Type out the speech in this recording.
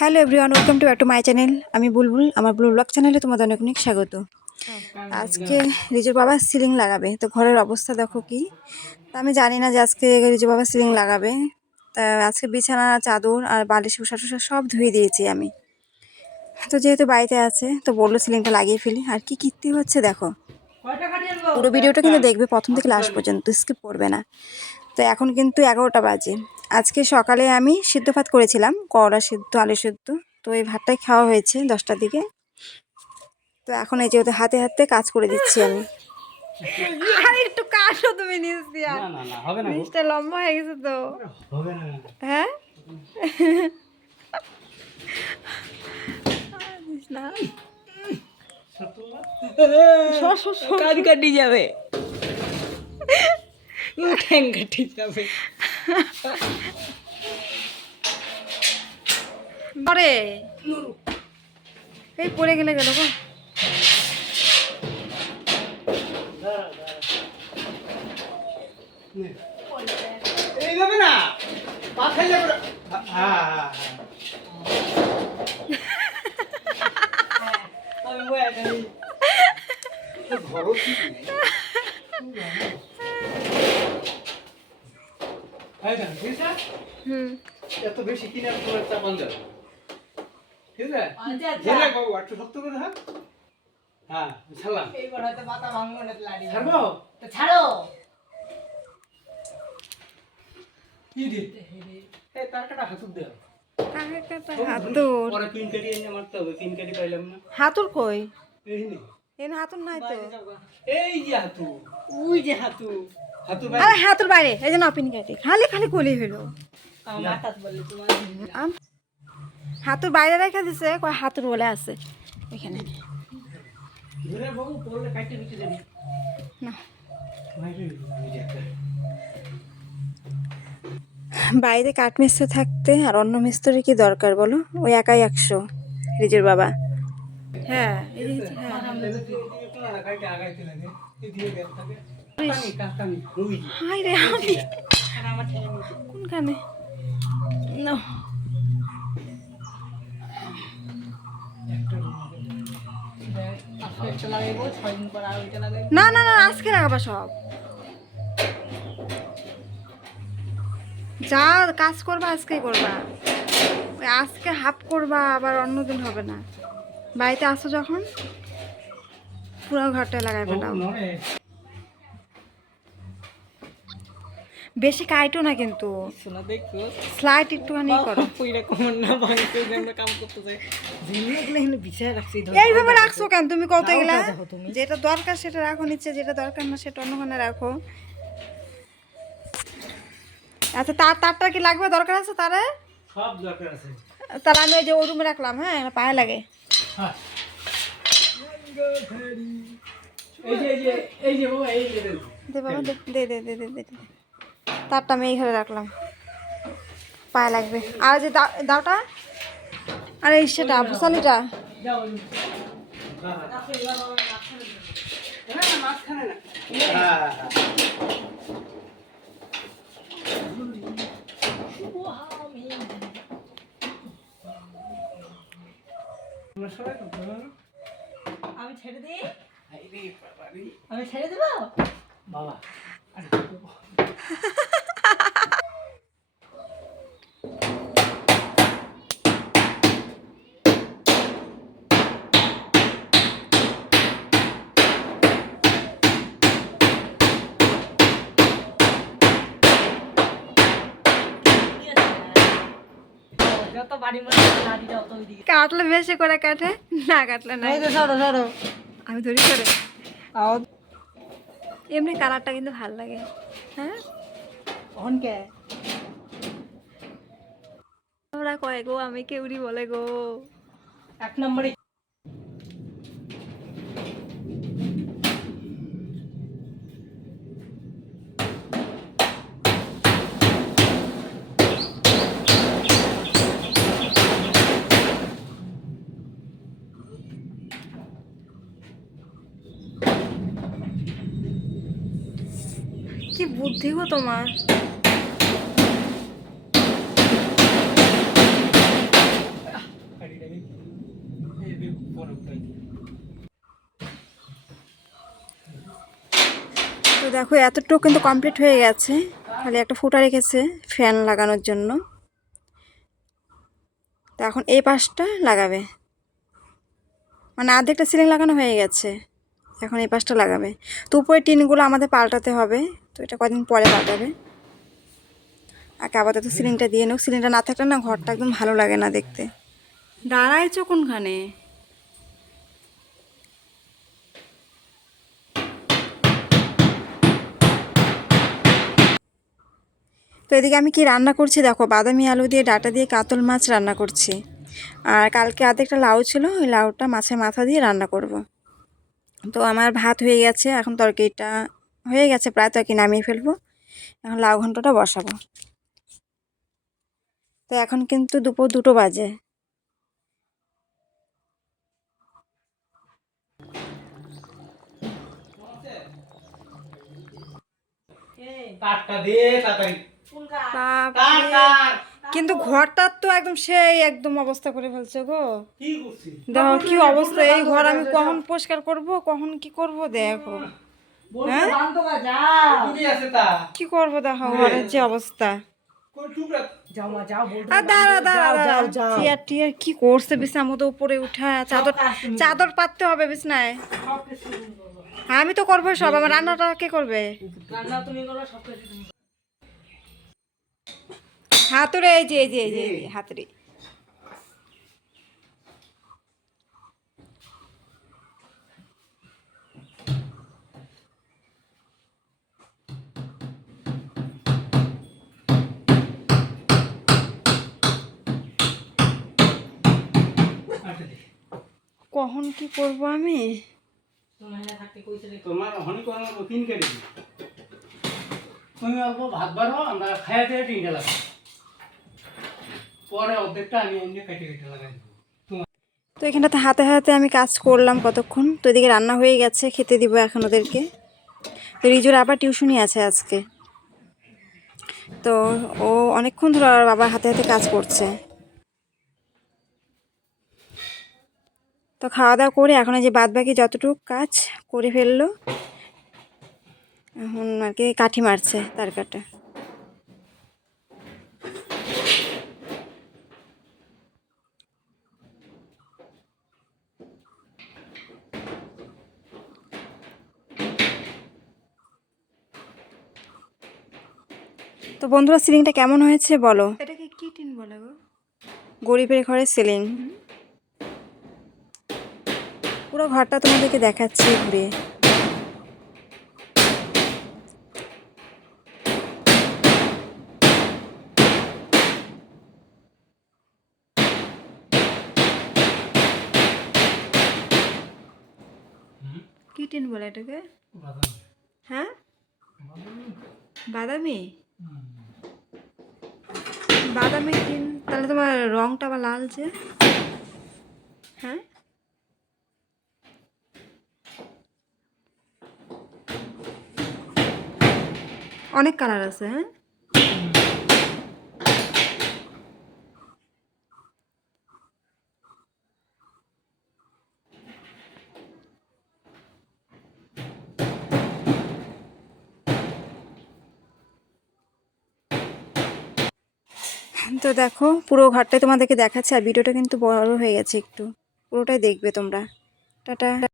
Hello everyone, welcome to back to my channel. আমি বুলবুল। আমার blog চ্যানেলে তোমাদের অনেক অনেক স্বাগত। আজকে রিজুর বাবা সিলিং লাগাবে, তো ঘরের অবস্থা দেখো কি। তা আমি জানি না যে আজকে রিজুর বাবা সিলিং লাগাবে। তা আজকে বিছানা, চাদর আর বালিশ, উষা টুষা সব ধুয়ে দিয়েছি আমি। তো যেহেতু বাড়িতে আছে তো বললো সিলিংটা লাগিয়ে ফেলি। আর কি কীর্তি হচ্ছে দেখো। পুরো ভিডিওটা কিন্তু দেখবে প্রথম থেকে লাস্ট পর্যন্ত, স্কিপ করবে না। তো এখন কিন্তু 11টা বাজে। আজকে সকালে আমি সিদ্ধ ভাত করেছিলাম, করলা সিদ্ধ, আলু সিদ্ধ। তো এই ভাতটাই খাওয়া হয়েছে 10টার দিকে। তো এখন এই যেহেতু হাতে হাতে কাজ করে দিচ্ছি আমি। আর একটু কাশো তুমি নিজ দিয়া, নিচটা লম্বা হয়ে গেছে তো। হ্যাঁ কাটি যাবে, ঠ্যাং কাটি যাবে। পরে এই পড়ে গেলে গেল গো। এই যাবে না, মাথায় যাবে না। আমি বয়া করি ঘরও ঠিক নেই। এত বেশি কিনে তোমার চাপান যাবে, ঠিক আছে? বাবু একটু শক্ত করে হাত। হ্যাঁ ছাড়লাম। এইবার হয়তো মাথা ভাঙবো না, ছাড়বো তো ছাড়ো। কি দিতে এই তারকাটা হাতুর দেও, হাতুর পরে পিন কাটি এনে মারতে হবে। পিন কাটি পাইলাম না। হাতুর কই? এই নে, এন হাতুর নাই তো। এই যে হাতু, ওই যে হাতু, হাতু ভাই। আরে হাতুর বাইরে, এই যে নপিন কাটি খালি খালি কলি হইলো। আমার মাথাত বলে তোমার হাতুর বাইরে রেখে দিছে, কয় হাতুর বলে আছে এখানে। ধরে বাবু পড়লে কাটতে দিতে যাবি না, মাইরে আমি দেখতে। বাইরে কাঠ মিস্ত্রি থাকতে আর অন্য মিস্ত্রি কি দরকার বলো? ওই একাই 100 রিজুর বাবা। হ্যাঁ হাই রে, আমি কোনখানে না। না না না, আজকে লাগাবা সব। যা কাজ করবা আজকে করবা, ওই আজকে হাফ করবা, আবার অন্যদিন হবে না। বাড়িতে আসো যখন পুরো ঘরটা লাগাই ফেলাও। বেশি কাইটো না কিন্তু, স্লাইড একটুখানি করো। এইভাবে রাখছো কেন তুমি? কত এগুলা যেটা দরকার সেটা রাখো নিচে, যেটা দরকার না সেটা অন্যখানে রাখো। আচ্ছা তারটা কি লাগবে? দরকার আছে তারে? সব দরকার আছে। তাহলে আমি ওই যে ওই রুমে রাখলাম। হ্যাঁ, পায়ে লাগে। হ্যাঁ এই যে এই যে এই যে বাবা, এই যে দে বাবা, দে দে দে দে দে দে। তারটা আমি এই ঘরে রাখলাম, পায়ে লাগবে। আর যে দাওটা, আর এই সেটা ভুসালিটা যাও না মাঝখানে না। হ্যাঁ আমি ছেড়ে দিই, আমি ছেড়ে দেব বাবা। কাটলে বেশি করে কাটে, না কাটলে না। আমি ধরি করে। এমনি কালারটা কিন্তু ভালো লাগে। হ্যাঁ ওরা কয় গো, আমি কেউরি বলে গো। এক নম্বরে কি বুদ্ধি গো তোমার। দেখো এতটুকু কিন্তু কমপ্লিট হয়ে গেছে, খালি একটা ফুটা রেখেছে ফ্যান লাগানোর জন্য। তো এখন এই পাশটা লাগাবে, মানে অর্ধেকটা সিলিং লাগানো হয়ে গেছে, এখন এই পাশটা লাগাবে। তো উপরে টিনগুলো আমাদের পাল্টাতে হবে, তো এটা কদিন পরে পাল্টাবে। আর আপাতত সিলিংটা দিয়ে নাও, সিলিংটা না থাকলে না ঘরটা একদম ভালো লাগে না দেখতে। দাঁড়াইছো কোনখানে? তো এদিকে আমি কি রান্না করছি দেখো, বাদামি আলু দিয়ে ডাঁটা দিয়ে কাতল মাছ রান্না করছি। আর কালকে অর্ধেকটা লাউ ছিল, ওই লাউটা মাছের মাথা দিয়ে রান্না করব। তো আমার ভাত হয়ে গেছে, এখন তরকারিটা হয়ে গেছে প্রায়, তরকারি নামিয়ে ফেলবো। এখন লাউ ঘন্টটা বসাবো। তো এখন কিন্তু দুপুর 2টো বাজে। কাঠটা দে তাড়াতাড়ি। বাপরে, কিন্তু ঘরটার তো একদম সেই একদম অবস্থা করে ফেলছে গো। কি করছিস? দেখো কি অবস্থা, এই ঘর আমি কখন পরিষ্কার করব, কখন কি করব দেখো। হ্যাঁ টুকি আছে তা। কি করব দেখো ঘরের যে অবস্থা। কোন টুকরা? আর দাঁড়া দাঁড়া দাঁড়া, চেয়ার টিয়ার কি করছে বিছানার মতো উপরে উঠা, চাদর চাদর পাততে হবে বিছনায়। হ্যাঁ আমি তো করবো সব, আমার রান্নাটা কে করবে? হাতুড়ে, এই যে এই যে এই যে হাতুড়ি। আচ্ছা দে। কখন কি করব আমি? তোমার হনি কোন কিন কে দিবি? তুমি অল্প ভাত বাড়ো, আমরা খাইয়া দিয়ে তিনটা লাগাই। পরে অর্ধেকটা আমি এমনি কেটে কেটে লাগাই দেবো। তো এখানটাতে হাতে হাতে আমি কাজ করলাম কতক্ষণ। তো এদিকে রান্না হয়ে গেছে, খেতে দিব এখন ওদেরকে। তো রিজুর আবার টিউশনই আছে আজকে, তো ও অনেকক্ষণ ধরে ওর বাবার হাতে হাতে কাজ করছে। তো খাওয়া দাওয়া করে এখন এই যে বাদ বাকি যতটুকু কাজ করে ফেললো, এখন আর কি কাঠি মারছে তার কাটা। তো বন্ধুরা সিলিংটা কেমন হয়েছে বলো? এটাকে কি টিন বলে গো? গরিবের ঘরের সিলিং। পুরো ঘরটা তোমাদেরকে দেখাচ্ছি ঘুরে। কি টিন বলে এটাকে? বাদাম। হ্যাঁ বাদামি, বাদামি টিন। তাহলে তোমার রংটা আবার লাল যে। হ্যাঁ অনেক কালার আছে। হ্যাঁ তো দেখো পুরো ঘরটাই তোমাদেরকে দেখাচ্ছে, আর ভিডিওটা কিন্তু বড় হয়ে গেছে একটু, পুরোটাই দেখবে তোমরা। টাটা।